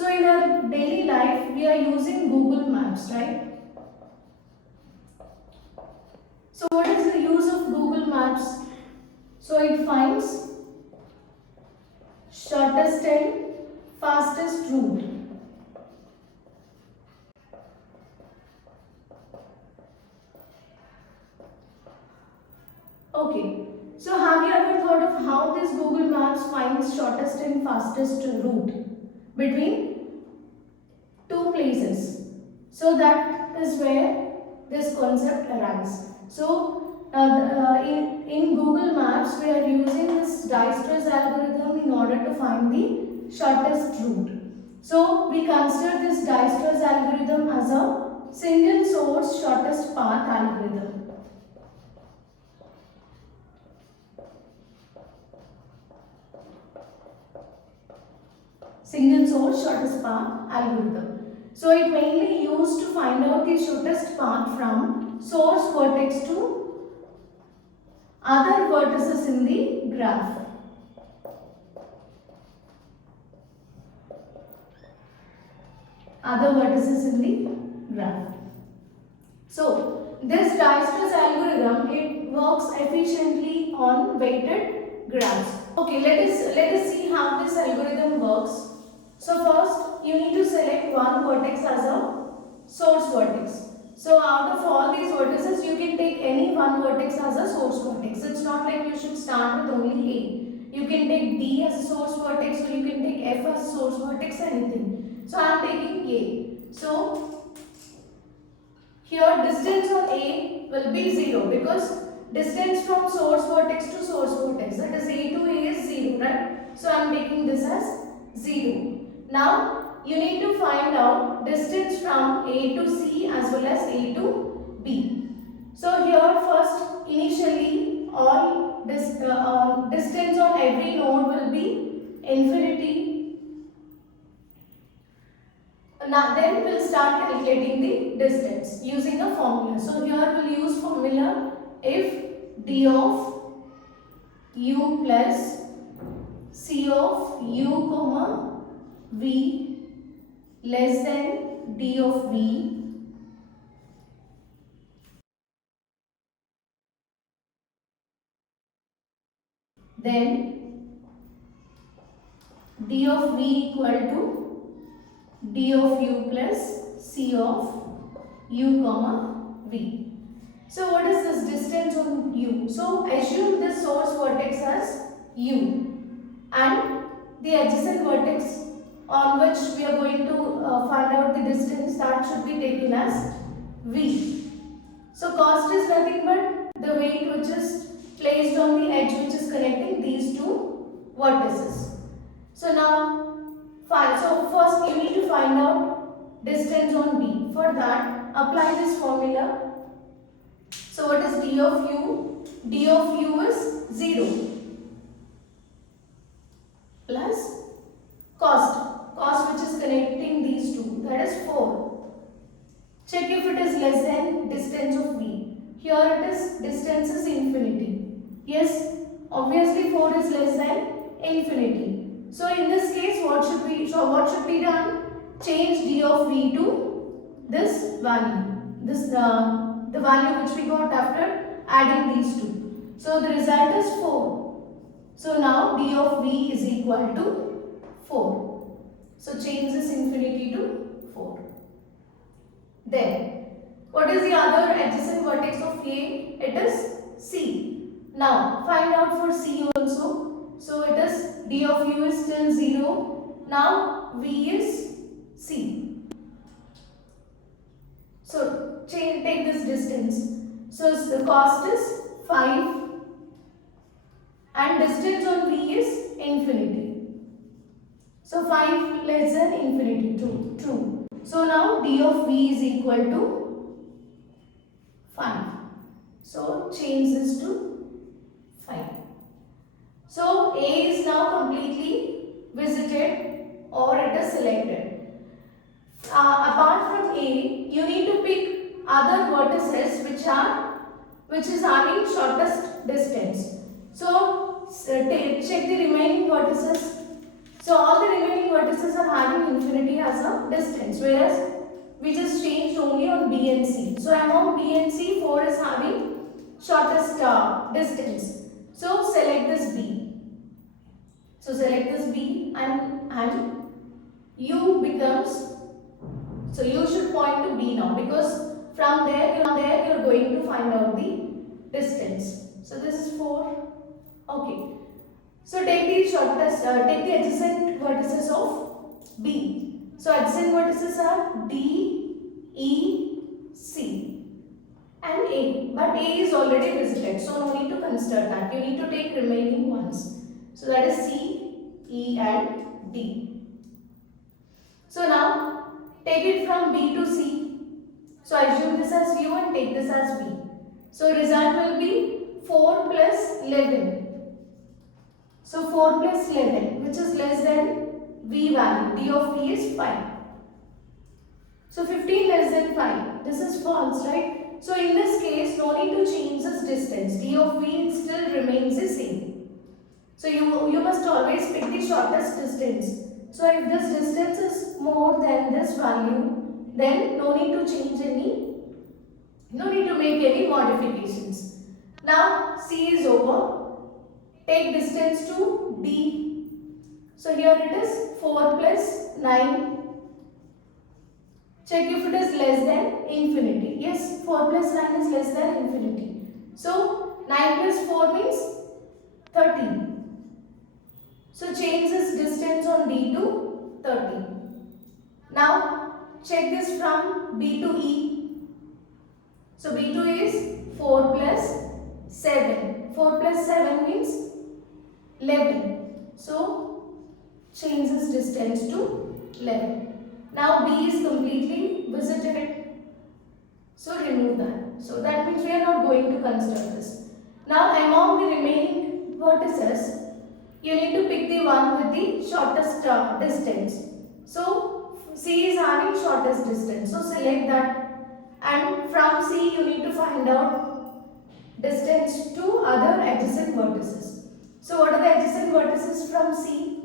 So in our daily life, we are using Google Maps, right? So what is the use of Google Maps? So it finds shortest and fastest route. Okay. So have you ever thought of how this Google Maps finds shortest and fastest route between two places? So that is where this concept arises. So in Google Maps, we are using this Dijkstra's algorithm in order to find the shortest route. So we consider this Dijkstra's algorithm as a single source shortest path algorithm. Single source shortest path algorithm. So it mainly used to find out the shortest path from source vertex to other vertices in the graph. Other vertices in the graph. So this Dijkstra's algorithm, it works efficiently on weighted graphs. Okay, let us see how this algorithm works. So first you need to select one vertex as a source vertex. So out of all these vertices, you can take any one vertex as a source vertex. It's not like you should start with only A. You can take D as a source vertex, or you can take F as a source vertex, anything. So I am taking A. So here distance on A will be 0 because distance from source vertex to source vertex, that is A to A is 0, right? So I am taking this as 0. Now you need to find out distance from A to C as well as A to B. So here first initially all distance on every node will be infinity. Now then we'll start calculating the distance using a formula. So here we'll use formula if d of u plus c of u comma v less than d of v, then d of v equal to d of u plus c of u comma v. So what is this distance on u? So assume this source vertex as u and the adjacent vertex on which we are going to find out the distance, that should be taken as v. So cost is nothing but the weight which is placed on the edge which is connecting these two vertices. So now fine. So first you need to find out distance on B. For that apply this formula. So what is d of u? D of u is 0 plus cost which is connecting these two, that is 4. Check if it is less than distance of v. Here it is, distance is infinity. Yes, obviously 4 is less than infinity. So in this case what should be done? Change d of v to this value. The value which we got after adding these two. So the result is 4. So now d of v is equal to 4. So change this infinity to 4. Then what is the other adjacent vertex of A? It is C. Now find out for C also. So it is d of u is still 0. Now v is C. So take this distance. So the cost is 5 and distance on v is infinity. So 5 less than infinity, true. So now d of v is equal to 5. So change this to 5. So A is now completely visited or it is selected. Apart from A, you need to pick other vertices which is having shortest distance. So check the remaining vertices. So So all the remaining vertices are having infinity as a distance, whereas we just changed only on B and C. So among B and C, 4 is having shortest distance. So select this B. So select this B and U becomes, so you should point to B now, because from there you are going to find out the distance. So this is 4. Okay. So take the shortest, take the adjacent vertices of B. So adjacent vertices are D, E, C and A. But A is already visited, so no need to consider that. You need to take remaining ones. So that is C, E and D. So now take it from B to C. So assume this as U and take this as V. So result will be 4 plus 11. So 4 plus 11, which is less than V value. D of V is 5. So 15 less than 5. This is false, right? So in this case, no need to change this distance. D of V still remains the same. So you must always pick the shortest distance. So if this distance is more than this value, then no need to change any, no need to make any modifications. Now C is over. Take distance to D. So here it is 4 plus 9. Check if it is less than infinity. Yes, 4 plus 9 is less than infinity. So 9 plus 4 means 13. So change this distance on D to 13. Now check this from B to E. So B to E is 4 plus 7. 4 plus 7 means 11. So change this distance to 11. Now B is completely visited. So remove that. So that means we are not going to consider this. Now among the remaining vertices, you need to pick the one with the shortest distance. So C is having shortest distance. So select that, and from C you need to find out distance to other adjacent vertices. So what are the adjacent vertices from C?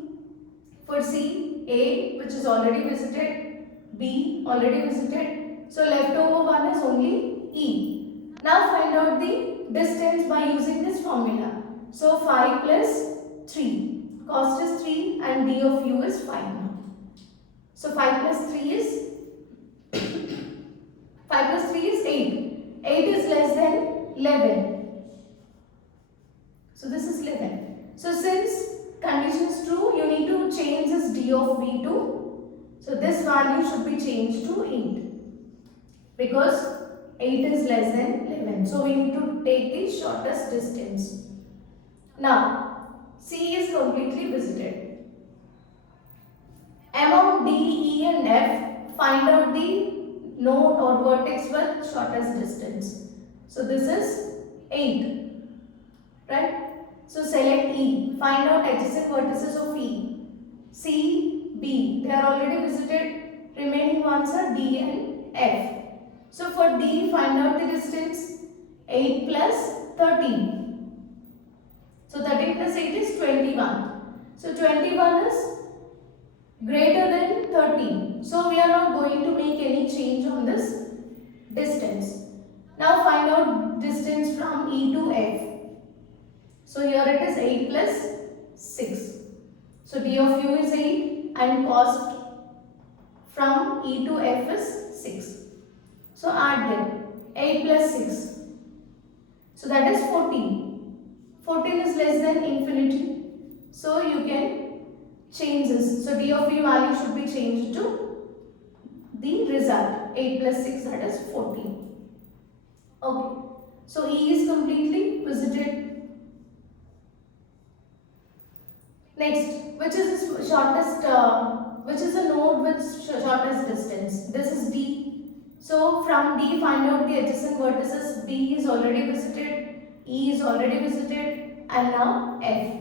For C, A, which is already visited, B already visited. So leftover one is only E. Now find out the distance by using this formula. So 5 plus 3. Cost is 3 and D of U is 5 now. So 5 plus 3 is 5 plus 3 is 8. 8 is less than 11. So this is 11. So since condition is true, you need to change this D of V to, so this value should be changed to 8, because 8 is less than 11. So we need to take the shortest distance. Now C is completely visited. Among D, E and F, find out the node or vertex with shortest distance. So this is 8, right? So select E. Find out adjacent vertices of E. C, B. They are already visited. Remaining ones are D and F. So for D, find out the distance. 8 plus 13. So 13 plus 8 is 21. So 21 is greater than 13. So we are not going to make any change on this distance. Now find out distance from E to F. So here it is 8 plus 6. So D of U is 8 and cost from E to F is 6. So add them. 8 plus 6. So that is 14. 14 is less than infinity. So you can change this. So D of U value should be changed to the result. 8 plus 6, that is 14. Okay. So E is completely visited. Next, which is the shortest, which is a node with shortest distance? This is D. So from D, find out the adjacent vertices. D is already visited, E is already visited, and now F.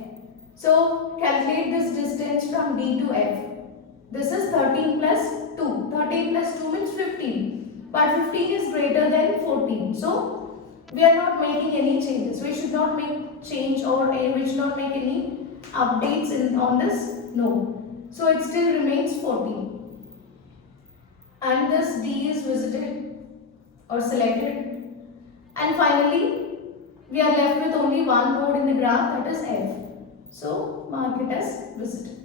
So calculate this distance from D to F. This is 13 plus 2. 13 plus 2 means 15. But 15 is greater than 14. So we are not making any changes. We should not make change, or we should not make any updates on this node. So it still remains 14. And this D is visited or selected. And finally, we are left with only one node in the graph, that is F. So mark it as visited.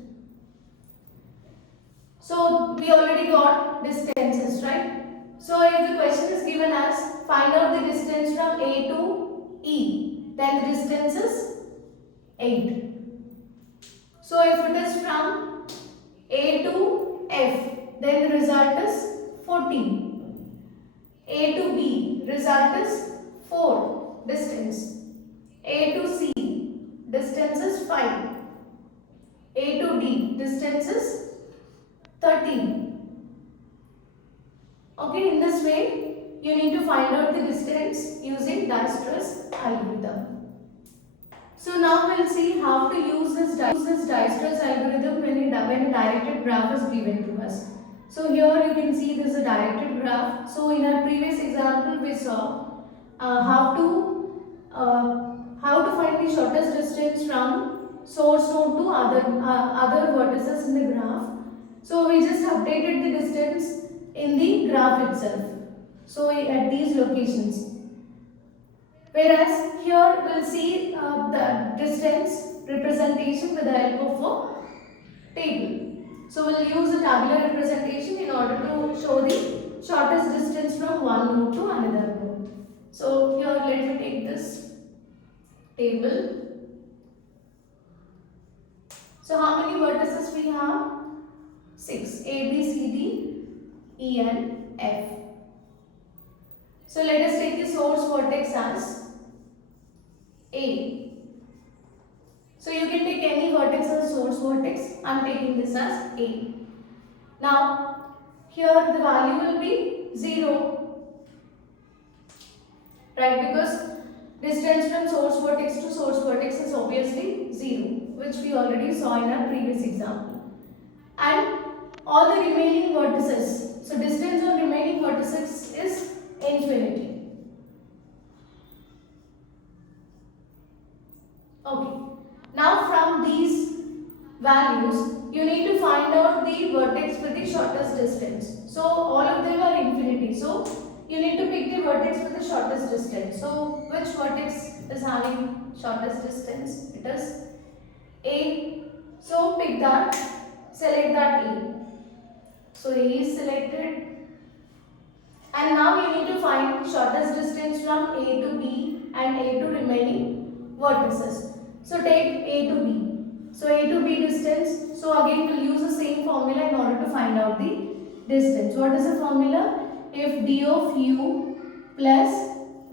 So we already got distances, right? So if the question is given as find out the distance from A to E, then the distance is 8. So if it is from A to F, then the result is 14. A to B, result is 4 distance. A to C, distance is 5. A to D, distance is 13. Okay, in this way, you need to find out the distance using Dijkstra's algorithm. So now we'll see how to use this Dijkstra's algorithm when a directed graph is given to us. So here you can see this is a directed graph. So in our previous example, we saw how to find the shortest distance from source node to other vertices in the graph. So we just updated the distance in the graph itself. So at these locations. Whereas here we'll see the distance representation with the help of a table. So we'll use a tabular representation in order to show the shortest distance from one node to another node. So here let me take this table. So how many vertices we have? 6. A, B, C, D, E and F. So let us take the source vertex as A. So you can take any vertex as source vertex. I am taking this as A. Now here the value will be 0, right? Because distance from source vertex to source vertex is obviously 0, which we already saw in our previous example. And all the remaining vertices, so distance on remaining vertices is infinity. Okay. Now from these values, you need to find out the vertex with the shortest distance. So all of them are infinity. So you need to pick the vertex with the shortest distance. So which vertex is having shortest distance? It is A. So pick that, select that A. So A is selected. And now you need to find shortest distance from A to B and A to remaining vertices. So take A to B. So A to B distance. So again we'll use the same formula in order to find out the distance. What is the formula? If D of U plus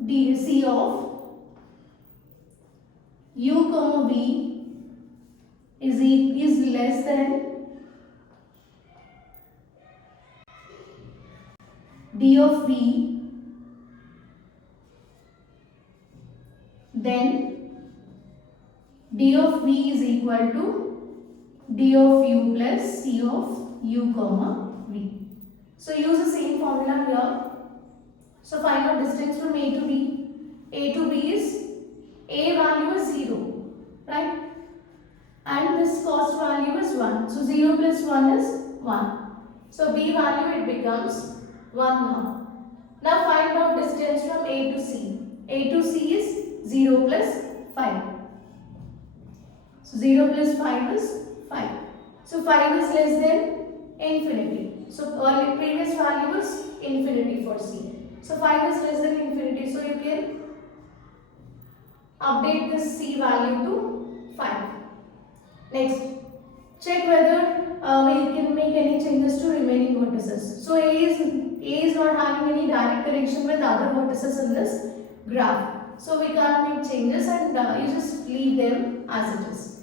C of U comma B is less than D of B, then D of B is equal to D of U plus C of U comma V. So use the same formula here. So find out distance from A to B. A to B is, A value is 0, right? And this cost value is 1. So 0 plus 1 is 1. So B value it becomes 1 now. Now find out distance from A to C. A to C is 0 plus 5. So 0 plus 5 is 5. So 5 is less than infinity. So early previous value is infinity for C. So 5 is less than infinity. So you can update this C value to 5. Next, check whether we can make any changes to remaining vertices. So A is not having any direct connection with other vertices in this graph. So we can't make changes and you just leave them as it is.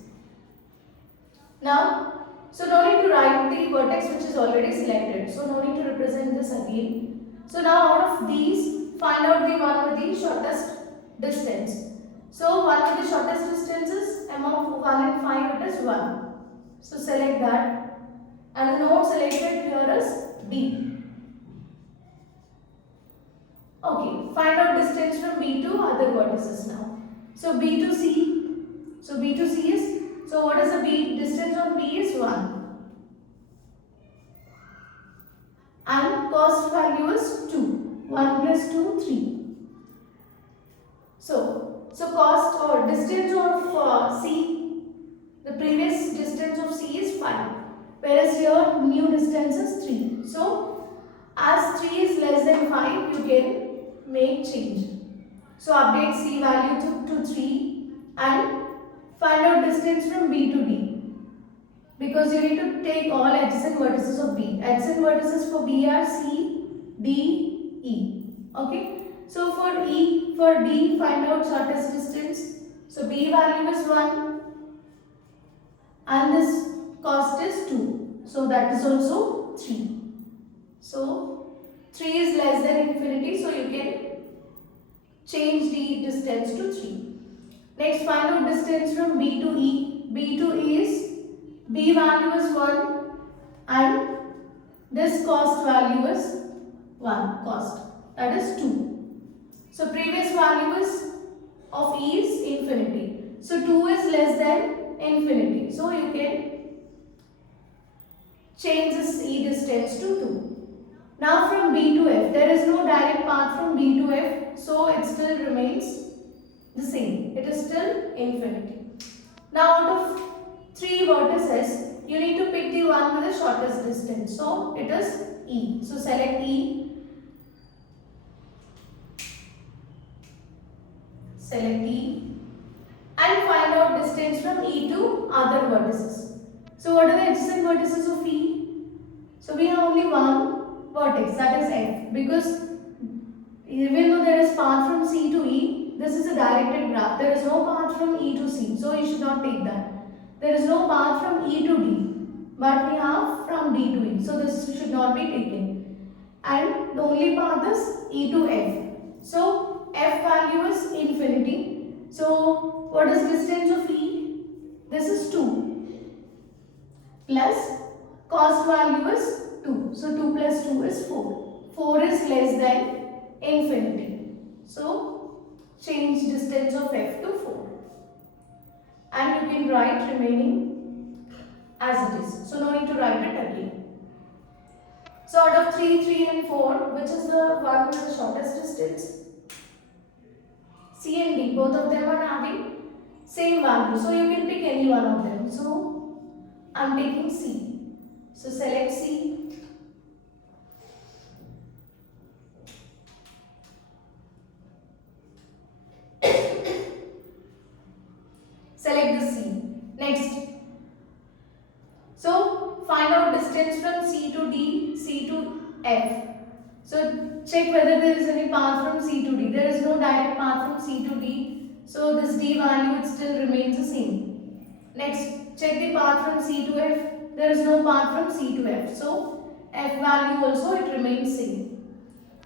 Now, so no need to write the vertex which is already selected. So no need to represent this again. So now out of these, find out the one with the shortest distance. So one with the shortest distances among 1 and 5 it is 1. So select that and the node selected here is B. Okay, find out distance from B to other vertices now. So B to C. So B to C is, so what is the B? Distance on B is 1. and cost value is 2. 1 plus 2, 3. So cost or distance of C, the previous distance of C is 5, whereas here new distance is 3. So as 3 is less than 5, you can make change. So update C value to 3 and find out distance from B to D, because you need to take all adjacent vertices of B. Adjacent vertices for B are C, D, E. Okay. So for D, find out shortest distance. So B value is 1 and this cost is 2. So that is also 3. So 3 is less than infinity, so you can change the distance to 3. Next, find out distance from B to E. B to E is, B value is 1 and this cost value is 1, cost, that is 2. So previous value is of E is infinity. So 2 is less than infinity. So you can change this E distance to 2. Now from B to F, there is no direct path from B to F, so it still remains the same. It is still infinity. Now out of 3 vertices, you need to pick the one with the shortest distance. So it is E. So select E. Select E and find out distance from E to other vertices. So what are the adjacent vertices of E? So we have only one vertex, that is F, because even though there is path from C to E, this is a directed graph. There is no path from E to C, so you should not take that. There is no path from E to D, but we have from D to E, so this should not be taken. And the only path is E to F. So F value is infinity. So what is distance of E? This is 2 plus cost value is 2. So 2 plus 2 is 4. 4 is less than infinity. So change distance of F to 4. And you can write remaining as it is. So no need to write it again. So out of 3, 3 and 4, which is the one with the shortest distance? C and D, both of them are having same value. So you can pick any one of them. So I am taking C. So select C. Select the C. Next. So find out distance from C to D, C to F. So check whether there is any path from C to D. There is no direct path from C to D. So this D value it still remains the same. Next, check the path from C to F. There is no path from C to F. So F value also it remains same.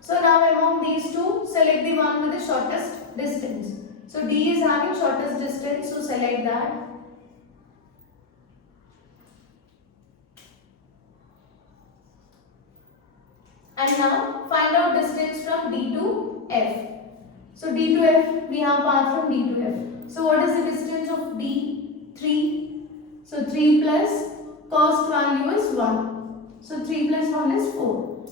So now among these two, select the one with the shortest distance. So D is having shortest distance. So select that. And now find out distance from D to F. So D to F, we have path from D to F. So what is the distance of D? 3. So 3 plus cost value is 1. So 3 plus 1 is 4.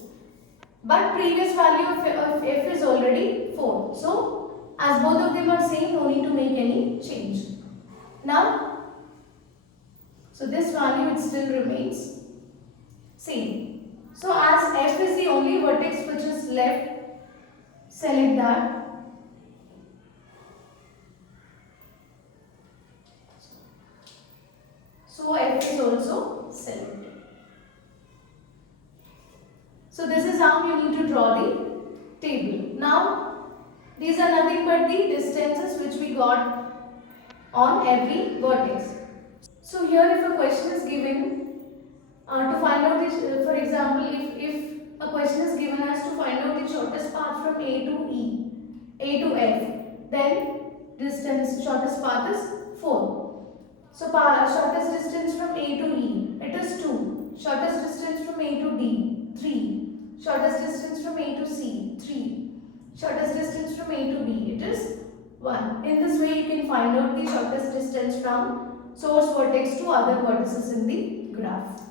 But previous value of F is already 4. So as both of them are same, no need to make any change. Now, so this value it still remains same. So as F is the only vertex which is left, select that. So F is also selected. So this is how you need to draw the table. Now these are nothing but the distances which we got on every vertex. So here if a question is given to find out this, for example, if a question is given as to find out the shortest path from A to E, A to F, then distance shortest path is 4. So shortest distance from A to E, it is 2. Shortest distance from A to D, 3. Shortest distance from A to C, 3. Shortest distance from A to B, it is 1. In this way you can find out the shortest distance from source vertex to other vertices in the graph.